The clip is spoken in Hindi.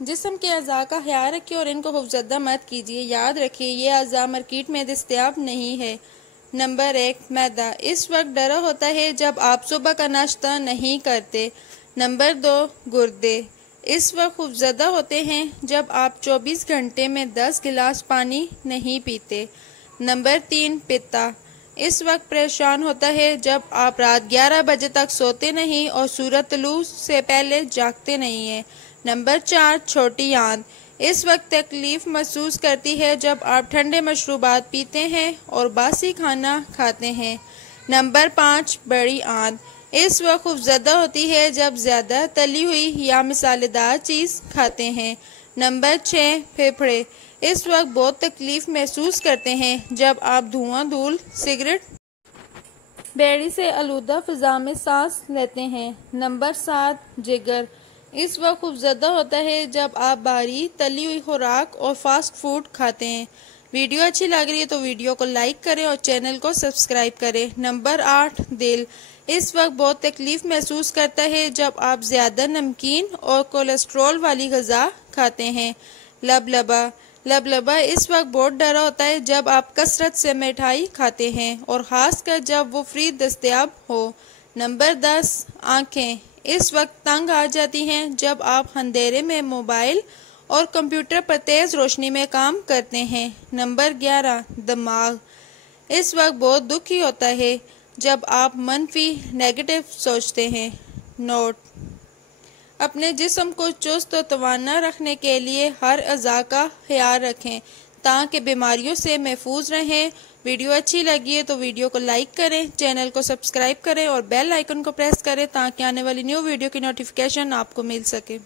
जिस्म के अज़ा का ख्याल रखिए और इनको खौफजदा मत कीजिए। याद रखिए ये अज़ा मार्केट में दस्तयाब नहीं है। नंबर 1, मैदा इस वक्त डरा होता है जब आप सुबह का नाश्ता नहीं करते। नंबर 2, गुर्दे इस वक्त खौफजदा होते हैं जब आप 24 घंटे में 10 गिलास पानी नहीं पीते। नंबर 3, पित्ता इस वक्त परेशान होता है जब आप रात 11 बजे तक सोते नहीं और सूरज तुलू से पहले जागते नहीं हैं। नंबर 4, छोटी आंत इस वक्त तकलीफ महसूस करती है जब आप ठंडे मशरूबात पीते हैं और बासी खाना खाते हैं। नंबर 5, बड़ी आंत इस वक्त खौफजदा होती है जब ज़्यादा तली हुई या मसालेदार चीज़ खाते हैं। नंबर 6, फेफड़े इस वक्त बहुत तकलीफ महसूस करते हैं जब आप धुआं धूल सिगरेट बेड़ी से आलूदा फ़िज़ा में सांस लेते हैं। नंबर 7, जिगर इस वक्त खौफजदा होता है जब आप बाहरी तली हुई खुराक और फास्ट फूड खाते हैं। वीडियो अच्छी लग रही है तो वीडियो को लाइक करें और चैनल को सब्सक्राइब करें। नंबर 8, दिल इस वक्त बहुत तकलीफ महसूस करता है जब आप ज़्यादा नमकीन और कोलेस्ट्रॉल वाली ग़िज़ा खाते हैं। लबलबा इस वक्त बहुत डरा होता है जब आप कसरत से मिठाई खाते हैं और ख़ासकर जब वो फ्री दस्तयाब हो। नंबर 10, आँखें इस वक्त तंग आ जाती हैं जब आप अंधेरे में मोबाइल और कंप्यूटर पर तेज़ रोशनी में काम करते हैं। नंबर 11, दिमाग इस वक्त बहुत दुखी होता है जब आप मनफी नेगेटिव सोचते हैं। नोट अपने जिस्म को चुस्त और तवाना रखने के लिए हर अज़ा का ख्याल रखें ताकि बीमारियों से महफूज रहें। वीडियो अच्छी लगी है तो वीडियो को लाइक करें, चैनल को सब्सक्राइब करें और बेल आइकन को प्रेस करें ताकि आने वाली न्यू वीडियो की नोटिफिकेशन आपको मिल सके।